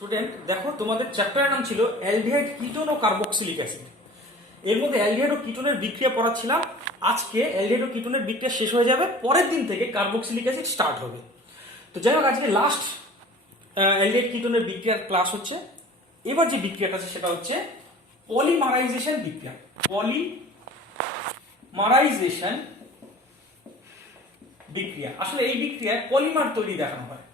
Student দেখো, তোমাদের চ্যাপ্টারের নাম ছিল অ্যালডিহাইড, কিটোন ও কার্বক্সিলিক অ্যাসিড। এর মধ্যে অ্যালডিহাইড ও কিটোনের বিক্রিয়া পড়াচ্ছিলাম। আজকে অ্যালডিহাইড ও কিটোনের বিক্রিয়া শেষ হয়ে যাবে, পরের দিন থেকে কার্বক্সিলিক অ্যাসিড স্টার্ট হবে। তো যাই হোক, আজকে লাস্ট অ্যালডিহাইড কিটোনের বিক্রিয়ার ক্লাস হচ্ছে। এবার যে বিক্রিয়াটা আছে সেটা হচ্ছে পলিমারাইজেশন বিক্রিয়া। পলিমারাইজেশন বিক্রিয়া, আসলে এই বিক্রিয়ায় পলিমার তৈরি দেখানো হয়।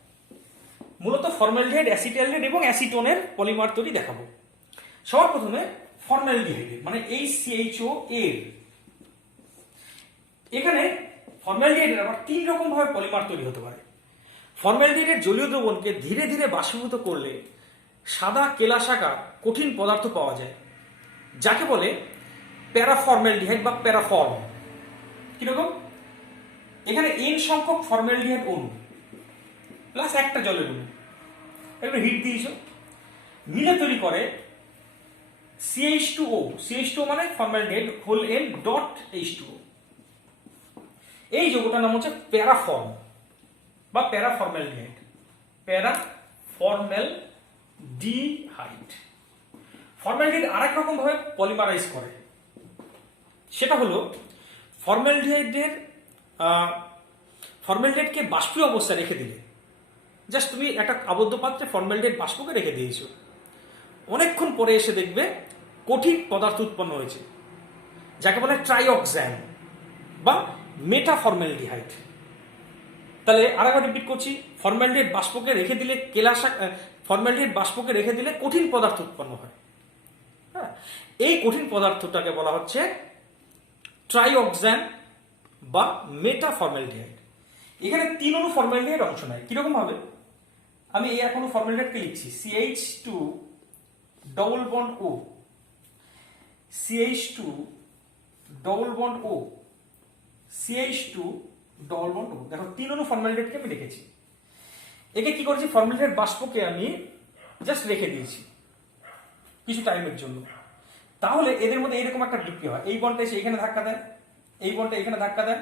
মূলত ফর্মালডিহাইড, অ্যাসিটালডিহাইড এবং অ্যাসিটোনের পলিমার তৈরি দেখাবো। সবার প্রথমে ফর্মালডিহাইড মানে HCHO এর, এখানে ফর্মালডিহাইডের আবার তিন রকম ভাবে পলিমার তৈরি হতে পারে। ফর্মালডিহাইডের জলীয় দ্রবণকে ধীরে ধীরে বাষ্পীভূত করলে সাদা কেলাসাকার কঠিন পদার্থ পাওয়া যায়, যাকে বলে প্যারাফর্মালডিহাইড বা প্যারাফর্ম। কিরকম? এখানে N সংখ্যক ফর্মালডিহাইড অণু প্লাস একটা জলের অণু, এবার হিট দিয়েছ, মিলে তৈরি করে CH2O। CH2O মানে formaldehyde whole N dot H2O। এই যৌগটার নাম হচ্ছে প্যারাফর্ম বা প্যারাফর্মালডিহাইড। প্যারাফর্মালডিহাইড। ফর্মালডিহাইড আরেক রকম ভাবে পলিমারাইজ করে, সেটা হলো ফর্মালডিহাইডকে বাষ্পীয় অবস্থায় রেখে দিলে, জাস্ট তুমি একটা আবদ্ধ পাত্রে ফর্মালডিহাইড বাষ্পকে রেখে দিয়েছো, অনেকক্ষণ পরে এসে দেখবে কঠিন পদার্থ উৎপন্ন হয়েছে, যাকে বলে ট্রাইঅক্সান বা মেটাফর্মালডিহাইড। তাহলে আরেকবার রিপিট করছি, ফর্মালডিহাইড বাষ্পকে রেখে দিলে ফর্মালডিহাইড বাষ্পকে রেখে দিলে কঠিন পদার্থ উৎপন্ন হয়। হ্যাঁ, এই কঠিন পদার্থটাকে বলা হচ্ছে ট্রাইঅক্সান বা মেটাফর্মালডিহাইড। এখানে তিন অণু ফর্মালডিহাইড অংশ নেয়। কিরকম ভাবে? আমি এই এক অণু ফর্মালডিহাইডকে লিখছি CH2 double bond O, CH2 double bond O, CH2 double bond O। দেখো, তিন অণু ফর্মালডিহাইডকে আমি রেখেছি। একে কি করেছি, ফর্মালডিহাইড বাষ্পকে আমি জাস্ট রেখে দিয়েছি কিছু টাইমের জন্য। তাহলে এদের মধ্যে এরকম একটা বিক্রিয়া হয়, এই বন্ডটা এসে এখানে ধাক্কা দেয়, এই বন্ডটা এখানে ধাক্কা দেয়,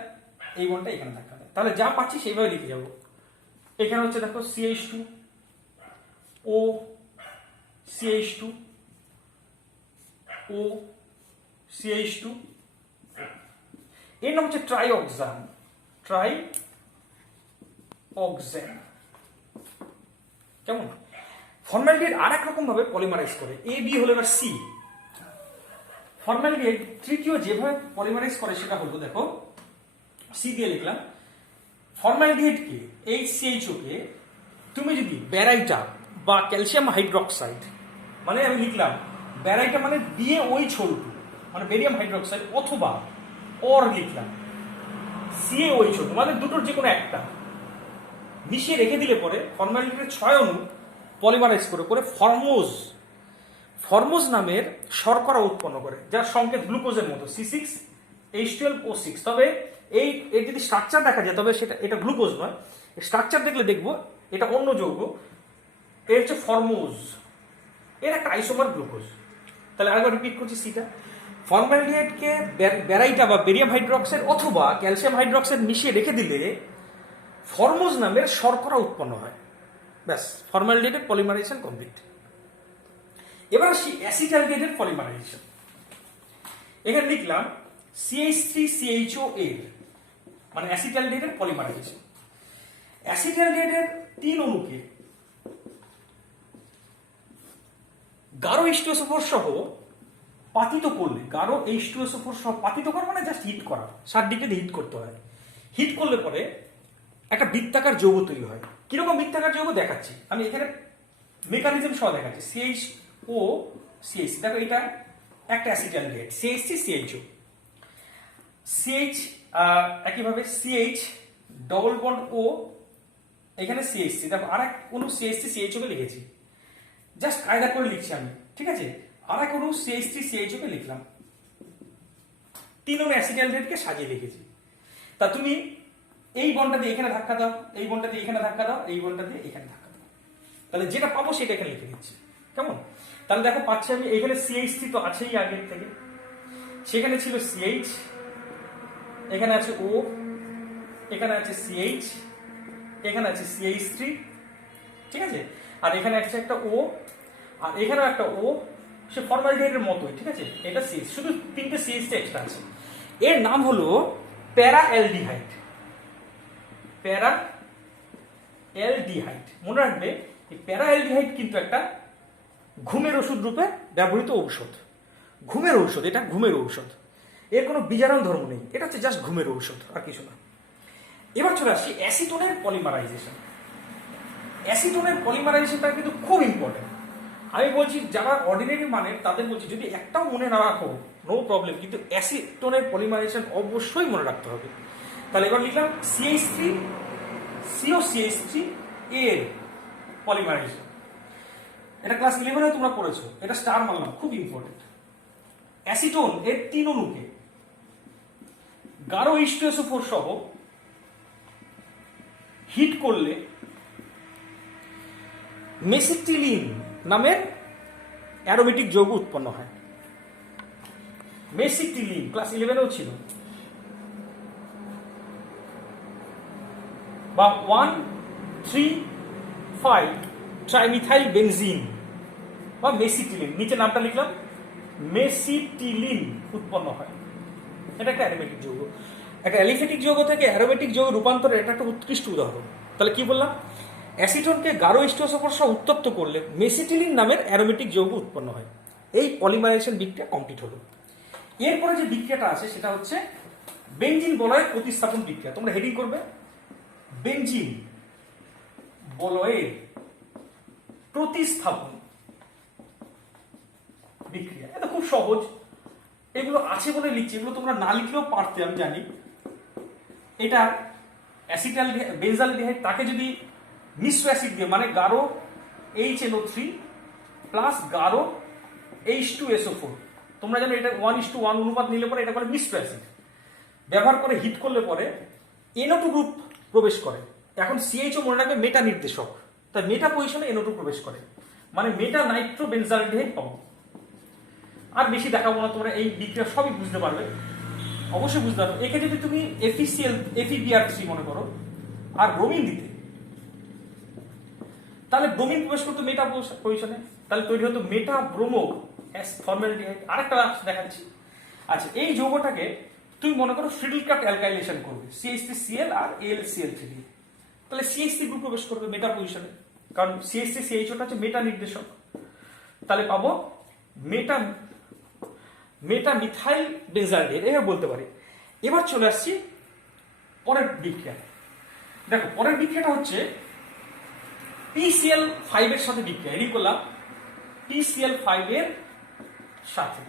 এই বন্ডটা এখানে ধাক্কা দেয়। তাহলে যা পাচ্ছি সেইভাবে লিখে যাবো। এখানে হচ্ছে দেখো CH2 O, CH2 O, CH2। এর নাম হচ্ছে ট্রাইঅক্সান। কেমন? ফর্মালডিহাইড আর এক রকম ভাবে পলিমারাইজ করে। A B হলো এবার C। ফর্মালডিহাইড তৃতীয় যেভাবে পলিমারাইজ করে সেটা হলো, দেখো C দিয়ে লিখলাম, ফর্মালডিহাইডকে HCHO কে তুমি যদি ব্যারাইটা বা ক্যালসিয়াম হাইড্রক্সাইড, মানে আমি লিখলাম ব্যারাইটা মানে BaOH2 মানে বেরিয়াম হাইড্রক্সাইড, অথবা অর লিখলাম CaOH2 মানে দুটোর যে কোনো একটা, মিশিয়ে রেখে দিলে পরে ফর্মালডিহাইডের 6 অণু পলিমারাইজ করে করে ফর্মোজ নামের শর্করা উৎপন্ন করে, যার সংকেত গ্লুকোজের মতো C6H12O6। তবে এর যদি স্ট্রাকচার দেখা যায় তবে এটা গ্লুকোজ নয়, স্ট্রাকচার দেখলে দেখবো এটা অন্য যৌগ। এর হচ্ছে ফর্মোজ, এর একটা আইসোমার গ্লুকোজ। তাহলে আরেকবার রিপিট করছি, সিটা ফর্মালডিহাইডকে ব্যারাইটা বা বেরিয়াম হাইড্রক্সাইড অথবা ক্যালসিয়াম হাইড্রক্সাইড মিশিয়ে রেখে দিলে ফর্মোজ নামের শর্করা উৎপন্ন হয়। ব্যাস, ফর্মালডিহাইডের পলিমারাইজেশন কমপ্লিট। এবার আসি অ্যাসিটালডিহাইডের পলিমারাইজেশন। এখানে লিখলাম CH3CHO এর, মানে অ্যাসিটালডিহাইডের পলিমারাইজেশন। অ্যাসিটালডিহাইডের তিন অণুকে গাঢ় H2SO4 সহ পাতিত করলে, গাঢ় H2SO4 সহ পাতিত করা মানে জাস্ট হিট করা, 60 ডিগ্রিতে হিট করতে হয়। হিট করলে পরে একটা বৃত্তাকার যৌগ তৈরি হয়। কিরকম বৃত্তাকার যৌগ দেখাচ্ছি আমি এখানে, মেকানিজম সহ দেখাচ্ছি। CHO CH, দেখো এটা একটা অ্যাসিটালডিহাইড, CH3CHO, CH একইভাবে CH ডবল বন্ড O, এখানে CH3, দেখো আর এক অণু CH3CHO কে লিখেছি, জাস্ট কায়দা করে লিখছি আমি, ঠিক আছে। আর এক অণু CH3CHO কে লিখলাম, তিন অণু অ্যাসিটালডিহাইডকে সাজিয়ে লিখেছি। তা তুমি এই বন্ডটা দিয়ে এখানে ধাক্কা দাও, এই বন্ডটা দিয়ে এখানে ধাক্কা দাও, এই বন্ডটা দিয়ে এখানে ধাক্কা দাও, তাহলে যেটা পাবো সেটা এখানে লিখে দিচ্ছি। কেমন? তাহলে দেখো পাচ্ছি আমি, এখানে CH3 তো আছেই আগের থেকে, সেখানে ছিল CH, এখানে আছে O, এখানে আছে CH, এখানে আছে CH3, ঠিক আছে। আর এখানে আছে একটা ও, আর এখানেও একটা ও, সে ফর্মালডিহাইডের মতোই, ঠিক আছে। এটা সিএস, শুধু 3টে সিএস এক্সট্রা আছে। এর নাম হলো প্যারা অ্যালডিহাইড। প্যারা অ্যালডিহাইড, মনে রাখবে এই প্যারা অ্যালডিহাইড কিন্তু একটা ঘুমের ওষুধ রূপে ব্যবহৃত ঔষধ। ঘুমের ঔষধ, এটা ঘুমের ঔষধ, এর কোনো বিজারণ ধর্ম নেই, এটা হচ্ছে জাস্ট ঘুমের ঔষধ, আর কিছু না। এবার চলে আসছি অ্যাসিটোনের পলিমারাইজেশন। অ্যাসিটোনের পলিমারাইজেশনটা কিন্তু খুব ইম্পর্টেন্ট। আমি বলছি যারা অর্ডিনারি মানের তাদের বলছি যদি একটাও মনে না রাখো নো প্রবলেম, কিন্তু অ্যাসিটোনের পলিমারাইজেশন অবশ্যই মনে রাখতে হবে। তাহলে এবার লিখলাম CH3 COCH3 এর পলিমারাইজেশন। এটা ক্লাস 11-এ তোমরা পড়েছো, এটা স্টার মানলাম, খুব ইম্পর্টেন্ট। অ্যাসিটোন এর 3 অণুকে গাঢ় H2SO4 সহ হিট করলে মেসিটিলিন নামের অ্যারোমেটিক যৌগ উৎপন্ন হয়। মেসিটিলিন ক্লাস 11-এও ছিল, বা 1,3,5 ট্রাইমিথাইল বেনজিন বা মেসিটিলিন, নিচে নামটা লিখলাম, মেসিটিলিন উৎপন্ন হয়। এটা একটা অ্যারোমেটিক যৌগ। একটা অ্যালিফেটিক যৌগ থেকে অ্যারোমেটিক যৌগ রূপান্তরের এটা একটা উৎকৃষ্ট উদাহরণ। তাহলে কি বললাম, অ্যাসিটোনকে গাঢ় H2SO4 সহ উত্তপ্ত করলে মেসিটিলিন নামের অ্যারোমেটিক যৌগ উৎপন্ন হয়। এই পলিমারাইজেশন বিক্রিয়া কমপ্লিট হলো। এরপরে যে বিক্রিয়াটা আছে সেটা হচ্ছে বেনজিন বলয়ের প্রতিস্থাপন বিক্রিয়া। তোমরা হেডিং করবে বেনজিন বলয়ের প্রতিস্থাপন বিক্রিয়া। এটা খুব সহজ, এগুলো আছে বলে লিখছি, এগুলো তোমরা না লিখলেও পারতে, আমি জানি। এটা অ্যাসিটাল বেনজালডিহাইড, তাকে যদি মিশ্র অ্যাসিড দিয়ে, মানে গাঢ় HNO3 প্লাস গাঢ় H2SO4, তোমরা জানো এটা 1:1 অনুপাত নিলে পরে এটা করে মিশ্র অ্যাসিড ব্যবহার করে হিট করলে পরে NO2 গ্রুপ প্রবেশ করে। এখন CHO মনে রাখবে মেটা নির্দেশক, তাই মেটা পজিশনে NO2 প্রবেশ করে, মানে মেটা নাইট্রো বেনজালডিহাইড পাবো। আর বেশি দেখাবো না, তোমরা এই বিক্রিয়া সবই বুঝতে পারবে, অবশ্যই বুঝতে পারবে। একে যদি তুমি FeBr3 মনে করো আর ব্রোমিন দিতে, তাহলে ব্রোমিন প্রবেশ করতো মেটা পজিশনে, তাহলে তৈরি হতো মেটা ব্রোমো ফর্মালডিহাইড। আরেকটা দেখাচ্ছি। আচ্ছা, এই যৌগটাকে তুমি মনে করো ফ্রিডলক্রাফট অ্যালকাইলেশন করবে CH3Cl আর AlCl3 দিয়ে, তাহলে CH3 গ্রুপ প্রবেশ করবে মেটা পজিশনে, কারণ CH3CHOটা হচ্ছে মেটা নির্দেশক। তাহলে পাবো মেটা মিথাইল বেনজালডিহাইড, এভাবে বলতে পারি। এবার চলে আসছি পরের বিক্রিয়া। দেখো পরের বিক্রিয়াটা হচ্ছে PCl5 এর সাথে বিক্রিয়া। এটি করলাম PCl5 এর সাথে,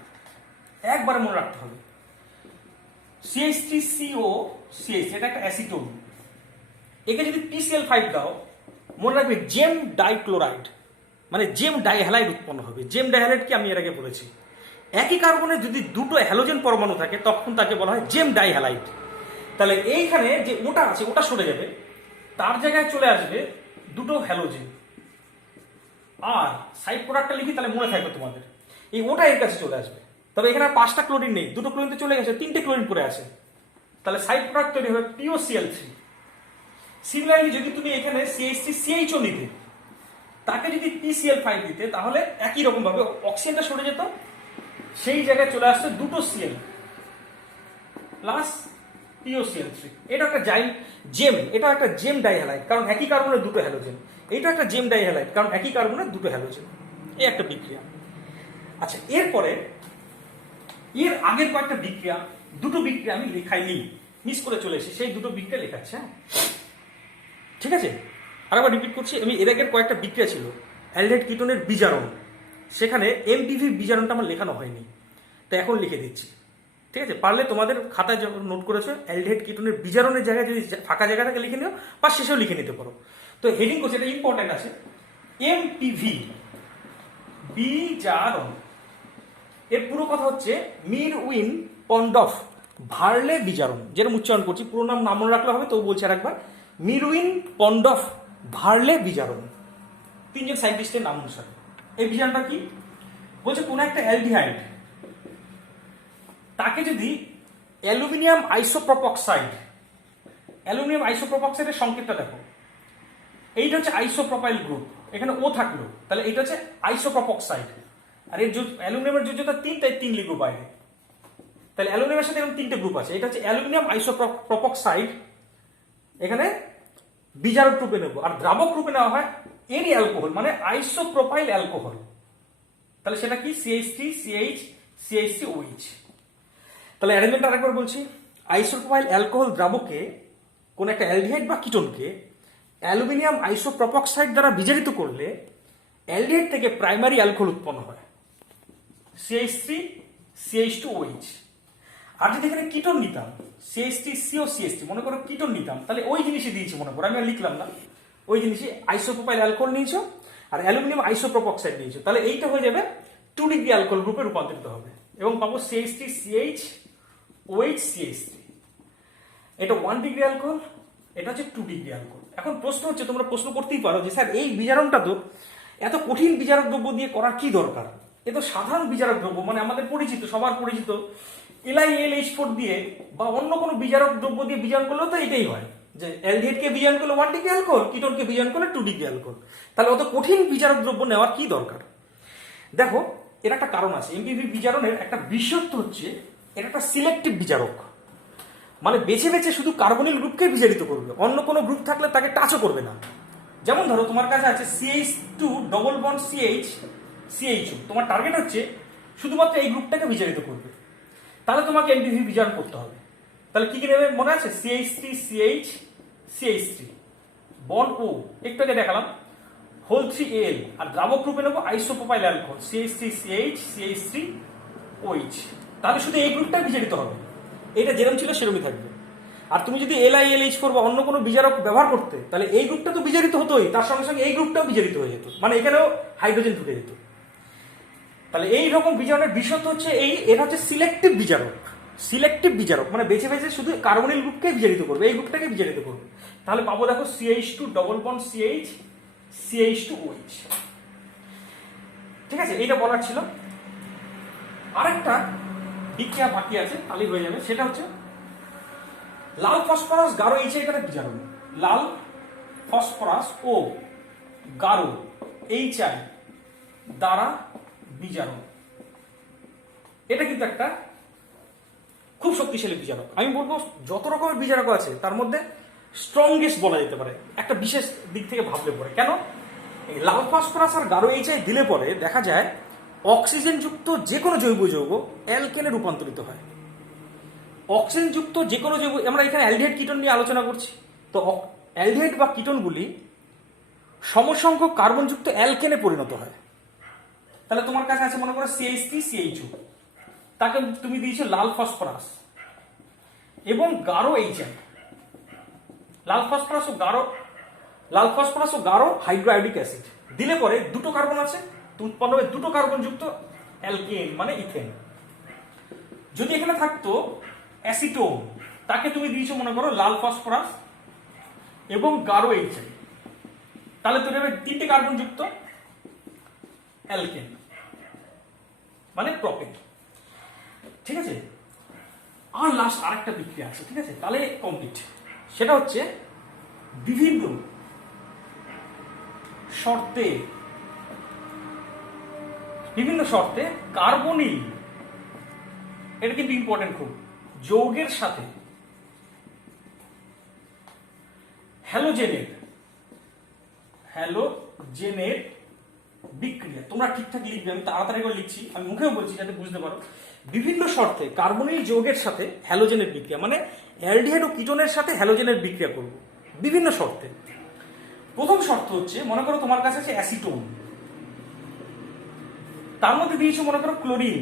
একবার মনে রাখতে হবে CH3COCH, এটা একটা অ্যাসিটোন। একে যদি PCl5 দাও, মনে রাখবে জেম ডাইক্লোরাইড মানে জেম ডাইহ্যালাইড উৎপন্ন হবে। জেম ডাইহ্যালাইড কি আমি এর আগে বলেছি, একই কার্বনে যদি দুটো হ্যালোজেন পরমাণু থাকে তখন তাকে বলা হয় জেম ডাইহ্যালাইড। তাহলে এইখানে যে ওটা আছে ওটা সরে যাবে, তার জায়গায় চলে আসবে দুটো হ্যালোজেন। আর সাইড প্রোডাক্টটা লিখি তাহলে মনে থাকবে তোমাদের, এই ওটা এর কাছে চলে আসবে। তবে এখানে আর 5টা ক্লোরিন নেই, দুটো ক্লোরিন তো চলে গেছে, 3টে ক্লোরিন পড়ে আছে, তাহলে সাইড প্রোডাক্ট তৈরি হবে POCl3। সিমিলারলি যদি তুমি এখানে CH3CHO নিতে, তাকে যদি PCl5 দিতে, তাহলে একই রকম ভাবে অক্সিজেনটা সরে যেত, সেই জায়গায় চলে আসছে দুটো Cl প্লাস POCl3। এটা একটা জেম, এটা একটা জেম ডাইহ্যালাইড, কারণ একই কার্বনের দুটো হ্যালোজেন। এটা একটা জেম ডাইহ্যালাইড, কারণ একই কার্বনের দুটো হ্যালোজেন। এই একটা বিক্রিয়া। আচ্ছা, এরপরে এর আগের কয়েকটা বিক্রিয়া, দুটো বিক্রিয়া আমি লেখাইনি, মিস করে চলে এসেছি, সেই দুটো বিক্রিয়া লেখাচ্ছে। হ্যাঁ, ঠিক আছে, আরেকবার রিপিট করছি। আমি এর আগের কয়েকটা বিক্রিয়া ছিল, অ্যালডিহাইড কিটোনের বিজারণ, সেখানে MPV বিজারণটা আমার লেখানো হয়নি, তাই এখন লিখে দিচ্ছি। ঠিক আছে, পারলে তোমাদের খাতায় যখন নোট করেছো অ্যালডিহাইড কিটোনের বিজারণের জায়গায় যদি ফাঁকা জায়গাটাকে লিখে নিও, বা শেষেও লিখে নিতে পারো। তো হেডিং করছে, এটা ইম্পর্টেন্ট আছে, MPV বিজারণ। এর পুরো কথা হচ্ছে মিরউইন পন্ডফ ভার্লে বিজারণ, যেরকম উচ্চারণ করছি, পুরো নাম মনে রাখলে হবে, তো বলছি আরেকবার, মিরউইন পন্ডফ ভার্লে বিজারণ, 3জন সায়েন্টিস্টের নাম অনুসারে। এই বিজারণটা কি বলছে, কোন একটা অ্যালডিহাইড, তাকে যদি অ্যালুমিনিয়াম আইসোপ্রোপক্সাইড, অ্যালুমিনিয়াম আইসোপ্রোপক্সাইডের সংকেতটা দেখো, এইটা হচ্ছে আইসোপ্রোপাইল গ্রুপ, এখানে ও থাকলো, তাহলে এটা হচ্ছে আইসোপ্রপক্সাইড। আর এর অ্যালুমিনিয়ামের যোজ্যতা 3, তাই 3 লিখবো বাইরে। তাহলে অ্যালুমিনিয়ামের সাথে এরকম 3টে গ্রুপ আছে, এটা হচ্ছে অ্যালুমিনিয়াম আইসোপ্রপক্সাইড। এখানে বিজারক রূপে নেব, আর দ্রাবক রূপে নেওয়া হয় এরই অ্যালকোহল, মানে আইসোপ্রোপাইল অ্যালকোহল। তাহলে সেটা কি? CH3 CH CH3 OH। তাহলে অ্যারেঞ্জমেন্ট আরেকবার বলছি, আইসোপ্রোপাইল অ্যালকোহল দ্রাবকে কোন একটা অ্যালডিহাইড বা কিটোনকে অ্যালুমিনিয়াম আইসোপ্রপক্সাইড দ্বারা বিজারিত করলে অ্যালডিহাইড থেকে প্রাইমারি অ্যালকোহল উৎপন্ন হয়, CH3 CH2OH। আর যদি এখানে কিটোন নিতাম, CH3CO CH3, মনে করো কিটোন নিতাম, তাহলে ওই জিনিসই দিয়েছি, মনে করো আমি আর লিখলাম না, ওই জিনিসই আইসোপ্রোপাইল অ্যালকোহল নিয়েছো আর অ্যালুমিনিয়াম আইসোপ্রপক্সাইড নিয়েছো, তাহলে এইটা হয়ে যাবে 2 ডিগ্রি অ্যালকোহল গ্রুপে রূপান্তরিত হবে এবং পাবো CH3 CH OH CH3। এটা 1 ডিগ্রি অ্যালকোহল, এটা হচ্ছে 2 ডিগ্রি অ্যালকোহল। এখন প্রশ্ন হচ্ছে, তোমরা প্রশ্ন করতেই পারো যে স্যার এই বিজারণটা তো এত কঠিন বিজারক দ্রব্য দিয়ে করার কি দরকার? এ তো সাধারণ বিজারক দ্রব্য, মানে আমাদের পরিচিত, সবার পরিচিত LiLH4 দিয়ে বা অন্য কোনো বিজারক দ্রব্য দিয়ে বিজারণ করলেও তো এটাই হয়, যে অ্যালডিহাইডকে বিজারণ করলে 1 ডিগ্রি অ্যালকোহল, কিটোনকে বিজারণ করলে 2 ডিগ্রি অ্যালকোহল। তাহলে অত কঠিন বিজারক দ্রব্য নেওয়ার কি দরকার? দেখো, এর একটা কারণ আছে। এমপিভি বিজারণের একটা বিশেষত্ব হচ্ছে এটা একটা সিলেক্টিভ বিজারক, মানে বেছে বেছে শুধু কার্বনিল গ্রুপকে বিজারিত করবে, অন্য কোনো গ্রুপ থাকলে তাকে টাচও করবে না। যেমন ধরো তোমার কাছে আছে CH2 double bond CH CHO, তোমার টার্গেট হচ্ছে শুধুমাত্র এই গ্রুপটাকে বিজারিত করবে, তাহলে তোমাকে এমপিভি বিজারণ করতে হবে। তাহলে কি কি নেবে মনে আছে? CH3 CH CH3 বন্ড ও, একটু আগে দেখালাম, হোল 3Al, আর দ্রাবক রূপে নেবো isopropyl alcohol CH3 CH CH3 OH। তাহলে শুধু এই গ্রুপটা বিজারিত হবে, এটা যেরকম ছিল সেরকমই থাকবে। আর তুমি যদি LiLH4 বা অন্য কোনো বিজারক ব্যবহার করতে, তাহলে এই গ্রুপটা তো বিজারিত হতোই, তার সঙ্গে সঙ্গে এই গ্রুপটাও বিজারিত হয়ে যেত, মানে এখানেও হাইড্রোজেন ঢুকে যেত। তাহলে এই রকম বিজারণের বিশেষত্ব হচ্ছে এটা হচ্ছে সিলেক্টিভ বিজারক। সিলেক্টিভ বিজারক মানে বেছে বেছে শুধু কার্বনিল গ্রুপকে বিজারিত করবে, এই গ্রুপটাকে বিজারিত করবে। তাহলে পাবো দেখো CH2 double bond CH CH2OH। ঠিক আছে, এইটা বলার ছিল। আরেকটা বিক্রিয়া বাকি আছে, তাহলেই হয়ে যাবে। সেটা হচ্ছে লাল ফসফরাস গাঢ় HI দ্বারা বিজারণ। লাল ফসফরাস ও গাঢ় HI দ্বারা বিজারণ, এটা কিন্তু একটা খুব শক্তিশালী বিজারক। আমি বলবো যত রকমের বিজারক আছে তার মধ্যে স্ট্রংগেস্ট বলা যেতে পারে, একটা বিশেষ দিক থেকে ভাবলে পরে। কেন? এই লাল ফসফরাস আর গাঢ় HI দিলে পরে দেখা যায় অক্সিজেন যুক্ত যে কোনো জৈব যৌগ অ্যালকেনে রূপান্তরিত হয়। অক্সিজেন যুক্ত যে কোনো জৈব, আমরা এখানে অ্যালডিহাইড কিটোন নিয়ে আলোচনা করছি, তো অ্যালডিহাইড বা কিটোনগুলি সমসংখ্যক কার্বনযুক্ত অ্যালকেনে পরিণত হয়। তাহলে তোমার কাছে আছে মনে করো CH3 CHO, তাকে তুমি দিয়েছো লাল ফসফরাস এবং গাঢ় HI। লাল ফসফরাস ও গাঢ় হাইড্রোআয়োডিক অ্যাসিড দিলে পরে দুটো কার্বন আছে, তো উৎপন্ন হবে দুটো কার্বন যুক্ত অ্যালকেন, মানে ইথেন। যদি এখানে থাকতো অ্যাসিটোন, তাকে তুমি দিয়েছো মনে করো লাল ফসফরাস এবং গাঢ় HI, তাহলে তৈরি হবে 3টে কার্বন যুক্ত অ্যালকেন, মানে প্রপেন। ঠিক আছে, আর লাস্ট আরেকটা বিক্রিয়া আছে, ঠিক আছে, তাহলে কমপ্লিট। সেটা হচ্ছে বিভিন্ন শর্তে কার্বনিল, এটা কিন্তু ইম্পর্টেন্ট খুব, যৌগের সাথে হ্যালোজেনের বিক্রিয়া। তোমরা ঠিকঠাক লিখবে, আমি তাড়াতাড়ি করে লিখছি, আমি মুখেও বলছি যাতে বুঝতে পারো। বিভিন্ন শর্তে কার্বনিল যৌগের সাথে হ্যালোজেনের বিক্রিয়া, মানে অ্যালডিহাইড ও কিটোনের সাথে হ্যালোজেনের বিক্রিয়া করব বিভিন্ন শর্তে। প্রথম শর্ত হচ্ছে মনে করো তোমার কাছে আছে অ্যাসিটোন, তার মধ্যে দিয়েছো মনে করো ক্লোরিন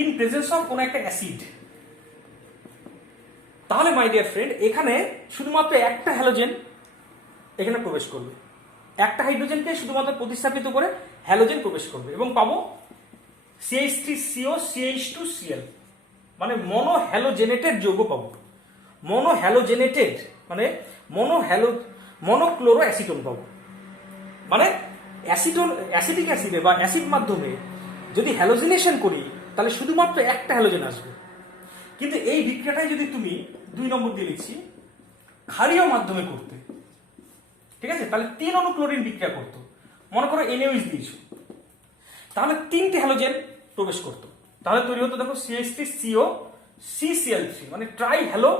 ইন প্রেজেন্স অফ কোনো একটা অ্যাসিড। তাহলে মাই ডিয়ার ফ্রেন্ড, এখানে শুধুমাত্র একটা হ্যালোজেন এখানে প্রবেশ করবে, একটা হাইড্রোজেনকে শুধুমাত্র প্রতিস্থাপিত করে হ্যালোজেন প্রবেশ করবে এবং পাবো CH3CO CH2Cl, মানে মনোহ্যালোজেনেটেড যৌগ পাবো। মনোহ্যালোজেনেটেড মানে মনোক্লোরো অ্যাসিটোন পাবো। মানে অ্যাসিটিক অ্যাসিডে বা অ্যাসিড মাধ্যমে যদি হ্যালোজেনেশন করি তাহলে শুধুমাত্র একটা হ্যালোজেন আসবে। কিন্তু এই বিক্রিয়াটাই যদি তুমি 2 নম্বর দিয়ে লিখছি ক্ষারীয় মাধ্যমে করতে, ঠিক আছে, তাহলে 3 অণু ক্লোরিন বিক্রিয়া করতো। মনে করো NaOH দিয়েছো, তাহলে 3টে হ্যালোজেন প্রবেশ করতো, তাহলে তৈরি হতো দেখো CH3CO CCl3, মানে ট্রাই হ্যালো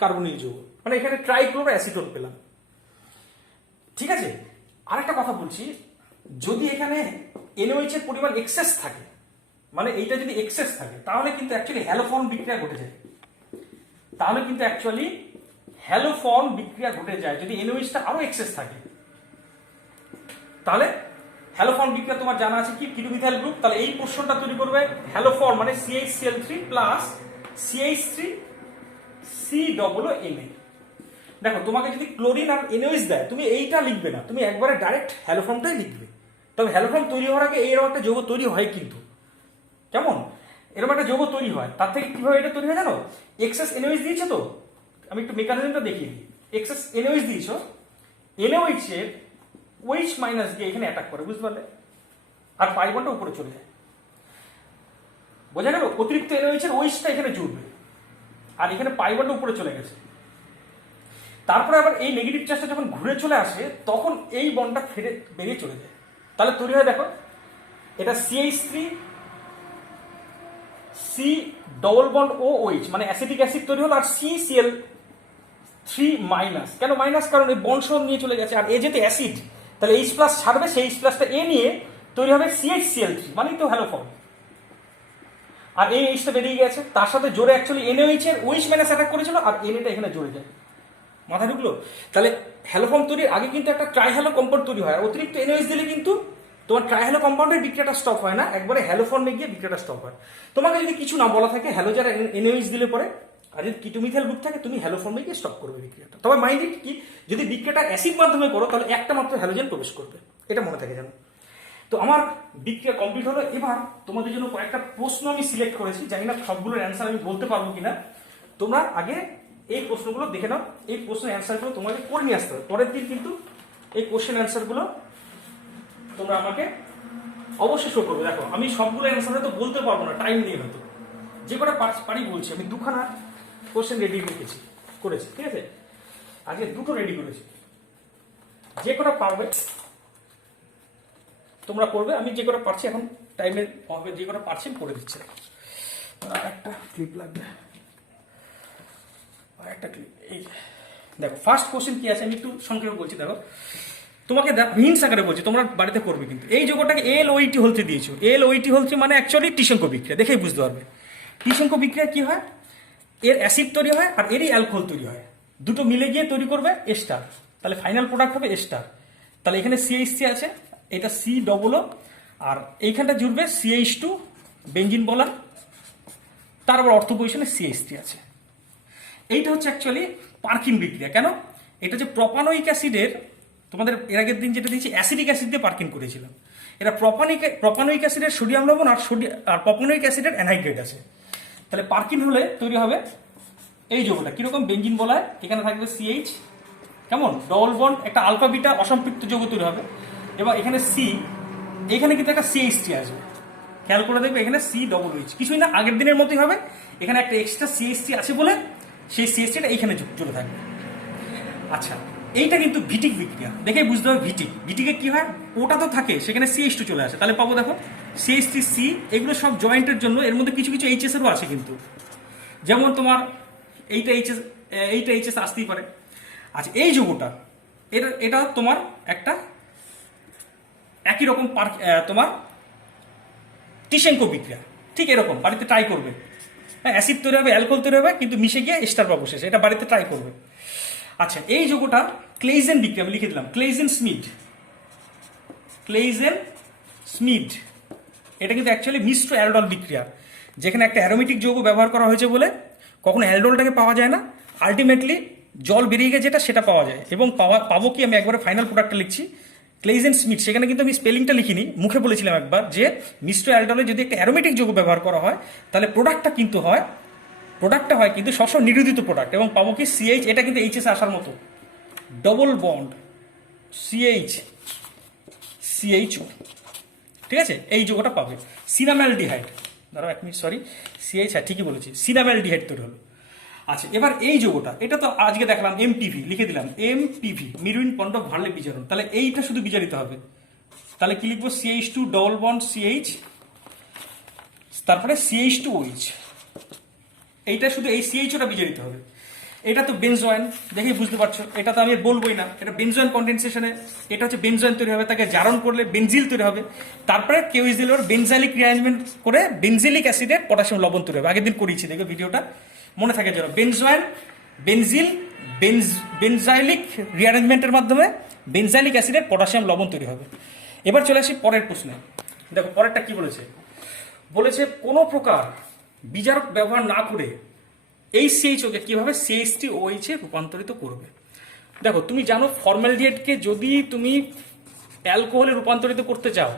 কার্বনিল যৌগ, মানে এখানে ট্রাইক্লোরো অ্যাসিটোন পেলাম। ঠিক আছে, আরেকটা কথা বলছি, যদি এখানে NaOH এর পরিমাণ এক্সেস থাকে, মানে এইটা যদি এক্সেস থাকে, তাহলে কিন্তু অ্যাকচুয়ালি হ্যালোফর্ম বিক্রিয়া ঘটে যায়, যদি NaOH টা আরো এক্সেস থাকে। তাহলে হ্যালোফর্ম বিক্রিয়া তোমার জানা আছে কি, কিটোমিথাইল গ্রুপ, তাহলে এই পোর্শনটা তৈরি করবে হ্যালোফর্ম, মানে CHCl3 প্লাস CH3COONA। দেখো তোমাকে যদি ক্লোরিন আর NaOH দেয়, তুমি এইটা লিখবে না, তুমি একবারে ডাইরেক্ট হ্যালোফর্মটাই লিখবে। তবে হ্যালোফর্ম তৈরি হওয়ার আগে এইরকম একটা যৌগ তৈরি হয় কিন্তু, কেমন এরকম একটা যৌগ তৈরি হয়। তার থেকে কিভাবে এটা তৈরি হয় জানো, এক্সেস NaOH দিয়েছো তো, আমি একটু মেকানিজমটা দেখিয়ে দিই। এক্সেস NaOH দিয়েছো, NaOH এর OH মাইনাস দিয়ে এখানে অ্যাটাক করে, বুঝতে পারলে, আর পাই বন্ডটা উপরে চলে যায়। বোঝা গেল, অতিরিক্ত NaOH এর OH টা এখানে জুড়বে, আর এখানে পাই বন্ডটা উপরে চলে গেছে। তারপরে আবার এই নেগেটিভ চার্জটা যখন ঘুরে চলে আসে, তখন এই বন্ডটা ফেরে বেরিয়ে চলে যায়। তাহলে তৈরি হয় দেখো, এটা CH3 C double bond OH, মানে অ্যাসিটিক অ্যাসিড তৈরি হলো, আর CCl3 মাইনাস। কেন মাইনাস? কারণ এই বন্ড সহ নিয়ে চলে গেছে, আর এ যেহেতু অ্যাসিড, তাহলে H প্লাস ছাড়বে, সেই H প্লাসটা এ নিয়ে তৈরি হবে CHCl3, মানেই তো হ্যালোফর্ম। আর এই H টা বেরিয়ে গেছে, তার সাথে জোরে অ্যাকচুয়ালি NaOH এর OH মাইনাস অ্যাটাক করেছিল, আর Na টা এখানে জড়ে যায়। মাথা ঢুকলো? তাহলে হ্যালোফর্ম তৈরির আগে কিন্তু একটা ট্রাইহ্যালো কম্পাউন্ড তৈরি হয়, আর অতিরিক্ত NaOH দিলে কিন্তু তোমার ট্রাইহ্যালো কম্পাউন্ডের বিক্রিয়াটা স্টপ হয় না, একবারে হ্যালোফর্মে গিয়ে বিক্রিয়াটা স্টপ হয়। তোমাকে যদি কিছু না বলা থাকে, হ্যালোজার NaOH দিলে পরে, আর যদি কিটোমিথাইল গ্রুপ থাকে, তুমি হ্যালোফর্মে গিয়ে স্টপ করবে বিক্রিয়াটা। তবে মাইন্ড ইট কি, যদি বিক্রিয়াটা অ্যাসিড মাধ্যমে করো, তাহলে একটা মাত্র হ্যালোজেন প্রবেশ করবে, এটা মনে থাকে জানো। তো আমার বিক্রিয়া কমপ্লিট হলো। এবার তোমাদের জন্য কয়েকটা প্রশ্ন আমি সিলেক্ট করেছি, জানি না সবগুলোর অ্যান্সার আমি বলতে পারবো কিনা। তোমরা আগে এই প্রশ্নগুলো দেখে নাও, এই প্রশ্নের অ্যান্সারগুলো তোমাকে করে নিয়ে আসতে হবে। পরের দিন কিন্তু এই কোশ্চেন অ্যান্সারগুলো তোমরা আমাকে অবশ্যই শো করবে। দেখো আমি সবগুলো অ্যান্সার তো বলতে পারবো না, টাইম নিয়ে হয়তো, যে কটা পারি বলছি। আমি দুখানা কোশ্চেন রেডি করেছি, ঠিক আছে, আজকে দুটো রেডি করেছি। যে কটা পারবে তোমরা করবে, আমি যে কটা পারছি এখন টাইমের অভাবে যে কটা পারছি করে দিচ্ছি। একটা ক্লিপ লাগবে, একটা ক্লিপ। এই দেখো ফার্স্ট কোশ্চেন কি আছে, আমি একটু সংক্ষেপে বলছি। দেখো তোমাকে হিন্টস আকারে বলছি, তোমরা বাড়িতে করবে কিন্তু। এই যৌগটাকে LOET হলতে দিয়েছো, LOET হলতে মানে অ্যাকচুয়ালি টিসঙ্ক বিক্রিয়া, দেখেই বুঝতে পারবে। টিসঙ্ক বিক্রিয়া কি হয়, এর অ্যাসিড তৈরি হয় আর এরই অ্যালকোহল তৈরি হয়, দুটো মিলে গিয়ে তৈরি করবে এস্টার, তাহলে ফাইনাল প্রোডাক্ট হবে এস্টার। তাহলে এখানে CH3 আছে, এটা COO, আর এইখানটা জুড়বে CH2 বেঞ্জিন বলা, তারপর অর্থ পজিশনে CH3 আছে। এইটা হচ্ছে অ্যাকচুয়ালি পার্কিন বিক্রিয়া। কেন? এটা যে প্রপানোইক অ্যাসিডের, তোমাদের এর আগের দিন যেটা দিয়েছি অ্যাসিডিক অ্যাসিড দিয়ে পার্কিন করেছিলাম, এটা প্রপানোইক অ্যাসিডের সোডিয়াম লবণ আর প্রপানোইক অ্যাসিডের অ্যানহাইড্রেট আছে। তাহলে পার্কিন হলে তৈরি হবে এই যৌগটা কিরকম, বেঞ্জিন বলায়, এখানে থাকবে CH, কেমন ডবল বন্ড, একটা আলফা বিটা অসম্পৃক্ত যৌগ তৈরি হবে, এবং এখানে C, এখানে কিন্তু একটা CH3 আসবে। খেয়াল করে দেখবে এখানে COOH, কিছুই না, আগের দিনের মতোই হবে। এখানে একটা এক্সট্রা CH3 আছে বলে সেই CH3টা এইখানে জুড়ে থাকবে। আচ্ছা, এইটা কিন্তু ভিটিক বিক্রিয়া, দেখে বুঝতে হবে ভিটিকে কি হয়, ওটা তো থাকে, সেখানে CH2 চলে আসে। তাহলে পাবো দেখো CH3C, এগুলো সব জয়েন্টের জন্য, এর মধ্যে কিছু কিছু HS এরও আছে কিন্তু, যেমন তোমার এইটা HS আসতেই পারে। আচ্ছা, এই যৌগটা এটা তোমার একটা একই রকম তোমার টিসেঙ্কো বিক্রিয়া, ঠিক এরকম বাড়িতে ট্রাই করবে। হ্যাঁ, অ্যাসিড তৈরি হবে, অ্যালকোহল তৈরি হবে, কিন্তু মিশে গিয়ে এস্টার পাবো শেষে, এটা বাড়িতে ট্রাই করবে। আচ্ছা, এই যৌগটা ক্লেইজেন বিক্রিয়া, আমি লিখে দিলাম ক্লেইজেন স্মিড। এটা কিন্তু অ্যাকচুয়ালি মিশ্র অ্যালডল বিক্রিয়া, যেখানে একটা অ্যারোমেটিক যৌগ ব্যবহার করা হয়েছে বলে কখনো অ্যালডলটাকে পাওয়া যায় না, আলটিমেটলি জল বেরিয়ে গিয়ে যেটা সেটা পাওয়া যায়। এবং পাবো কি, আমি একবারে ফাইনাল প্রোডাক্টটা লিখছি ক্লেইজেন স্মিড। সেখানে কিন্তু আমি স্পেলিংটা লিখিনি, মুখে বলেছিলাম একবার যে মিশ্র অ্যালডলে যদি একটা অ্যারোমেটিক যৌগ ব্যবহার করা হয়, তাহলে প্রোডাক্টটা হয় কিন্তু সবসময় নিরোধিত প্রোডাক্ট। এবং পাবো কি CH, এটা কিন্তু HS আসার মতো, ডবল বন্ড CHO, ঠিক আছে, এই যৌগটা পাবে। সিনামালডিহাইড, ধরো 1 মিনিট, সরি, CH, হ্যাঁ ঠিকই বলেছি, সিনামালডিহাইড তৈরি হলো। আচ্ছা, এবার এই যৌগটা, এটা তো আজকে দেখলাম MPV, লিখে দিলাম MPV, মিরুইন পন্ড ভার্লে বিজারণ। তাহলে এইটা শুধু বিজারিত হবে, তাহলে কি লিখবো, CH2 ডবল বন্ড CH, তারপরে CH2OH। এইটা শুধু এই CH ওটা বিজারিত হবে। এটা তো বেনজয়েন, দেখেই বুঝতে পারছো, এটা তো আমি বলবোই না, এটা বেনজয়েন কন্ডেনসেশনে এটা হচ্ছে বেনজয়েন তৈরি হবে, তাকে জারণ করলে বেনজিল তৈরি হবে, তারপরে কেউইচ দিলে ওর বেনজাইলিক রিঅ্যারেঞ্জমেন্ট করে বেনজিলিক অ্যাসিডের পটাশিয়াম লবণ তৈরি হবে। আগের দিন করিয়েছি, দেখো ভিডিওটা মনে থাকে যেন, বেনজয়েন, বেনজিল, বেনজাইলিক রিঅ্যারেঞ্জমেন্টের মাধ্যমে বেনজাইলিক অ্যাসিডের পটাশিয়াম লবণ তৈরি হবে। এবার চলে আসি পরের প্রশ্নে। দেখো পরেরটা কি বলেছে, বলেছে কোনো প্রকার বিজারক ব্যবহার না করে এই CHOকে কিভাবে CH3OH এ রূপান্তরিত করবে। দেখো তুমি জানো ফর্মালডিহাইডকে যদি তুমি অ্যালকোহলে রূপান্তরিত করতে চাও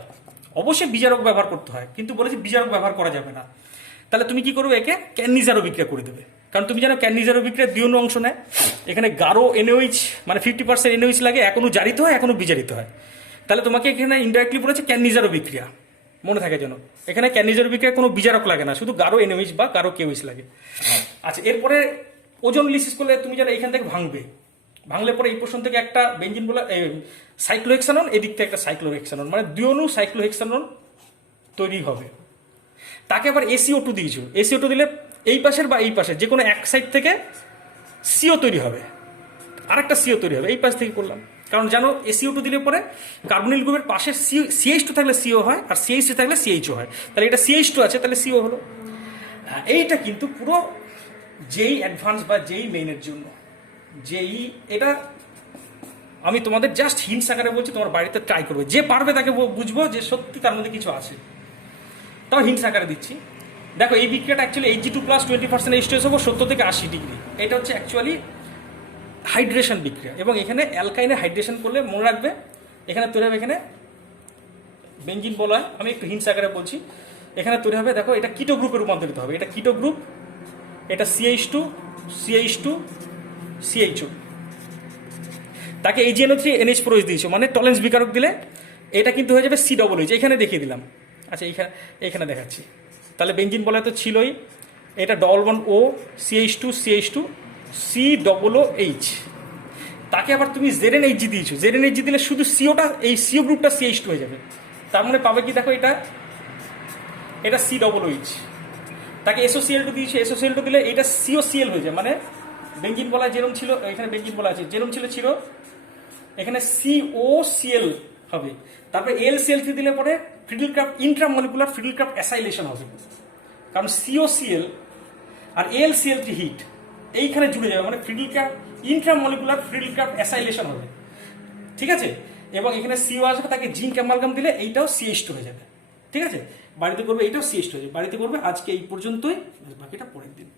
অবশ্যই বিজারক ব্যবহার করতে হয়, কিন্তু বলেছে বিজারক ব্যবহার করা যাবে না। তাহলে তুমি কি করবে, একে ক্যাননিজারো বিক্রিয়া করে দেবে। কারণ তুমি জানো ক্যাননিজারো বিক্রিয়া দ্বিঅণু অংশ নেয়, এখানে গাঢ় NaOH মানে 50% NaOH লাগে, এখনো জারিত হয় এখনো বিজারিত হয়। তাহলে তোমাকে এখানে ইনডাইরেক্টলি বলেছে ক্যাননিজারো বিক্রিয়া, মনে থাকে যেন, এখানে ক্যাননিজারো বিক্রিয়া কোনো বিজারক লাগে না, শুধু গাঢ় NaOH বা গাঢ় KOH লাগে। আচ্ছা এরপরে ওজন লিসিস করলে তুমি জানো এখান থেকে ভাঙলে পরে এই পোর্শন থেকে একটা বেঞ্জিন বলে সাইক্লোহেক্সানন, এদিক থেকে একটা সাইক্লোহেক্সানন, মানে দ্বিঅণু সাইক্লোহেক্সানন তৈরি হবে। তাকে আবার SiO2 দিয়েছো, SiO2 দিলে এই পাশের বা এই পাশের যে কোনো এক সাইড থেকে CO তৈরি হবে, আরেকটা CO তৈরি হবে, এই পাশ থেকে করলাম। কারণ জানো SiO2 দিলে পরে কার্বনিল গ্রুপের পাশে CH2 থাকলে CO হয়, আর CH3 থাকলে CHO হয়, তাহলে এটা CH2 আছে তাহলে CO হলো। এইটা কিন্তু পুরো যেই অ্যাডভান্স বা যেই মেইনের জন্য, যেই এটা আমি তোমাদের জাস্ট হিন্টস আকারে বলছি, তোমার বাড়িতে ট্রাই করবে, যে পারবে তাকে বুঝবো যে সত্যি তার মধ্যে কিছু আছে, তাও হিন্টস আকারে দিচ্ছি। দেখো এই বিক্রিয়াটা অ্যাকচুয়ালি Hg2 + 20% H2SO4 70 থেকে 80 ডিগ্রি, এটা হচ্ছে অ্যাকচুয়ালি হাইড্রেশন বিক্রিয়া, এবং এখানে অ্যালকাইনে হাইড্রেশন করলে মনে রাখবে এখানে তৈরি হবে, এখানে বেঞ্জিন বলা হয়, আমি একটু হিন্টস আকারে বলছি, এখানে তৈরি হবে, দেখো এটা কিটো গ্রুপে রূপান্তরিত হবে, এটা কিটো গ্রুপ, এটা CH2 CH2 CHO, তাকে AgNO3 NH4OH দিয়েছো, মানে টলেন্স বিকারক দিলে এটা কিন্তু হয়ে যাবে COOH, এখানে দেখিয়ে দিলাম। আচ্ছা এইখানে দেখাচ্ছি, তাহলে বেঞ্জিন বলা তো ছিলই, এটা double bond O CH2 CH2 COOH, তাকে আবার তুমি ZnHg দিয়েছো, ZnHg দিলে শুধু COটা এই CO গ্রুপটা CH2 হয়ে যাবে, তার মানে পাবে কি, দেখো এটা COOH, তাকে SOCl2 দিয়েছে, SOCl2 দিলে এটা COCl হয়ে যায়, মানে বেঞ্জিন বলা যেরকম ছিল, এখানে বেঞ্জিন বলা আছে যেরকম ছিল এখানে COCl হবে, তারপরে AlCl3 দিলে পরে ফ্রিডেলক্রাফট ইন্ট্রামলিকুলার ফ্রিডেলক্রাফট অ্যাসাইলেশন হবে, কারণ COCl আর AlCl3 হিট এইখানে জুড়ে যাবে, মানে ফ্রিডেলক্রাফট ইন্ট্রামলিকুলার ফ্রিডেলক্রাফট অ্যাসাইলেশন হবে, ঠিক আছে। এবং এখানে CO আসবে, তাকে জিঙ্ক অ্যামালগাম দিলে এইটাও CH2 হয়ে যাবে, ঠিক আছে। বাড়িতে করবে এইটাও CH2 হয়ে যাবে, বাড়িতে করবে। আজকে এই পর্যন্তই, বাকিটা পরের দিন।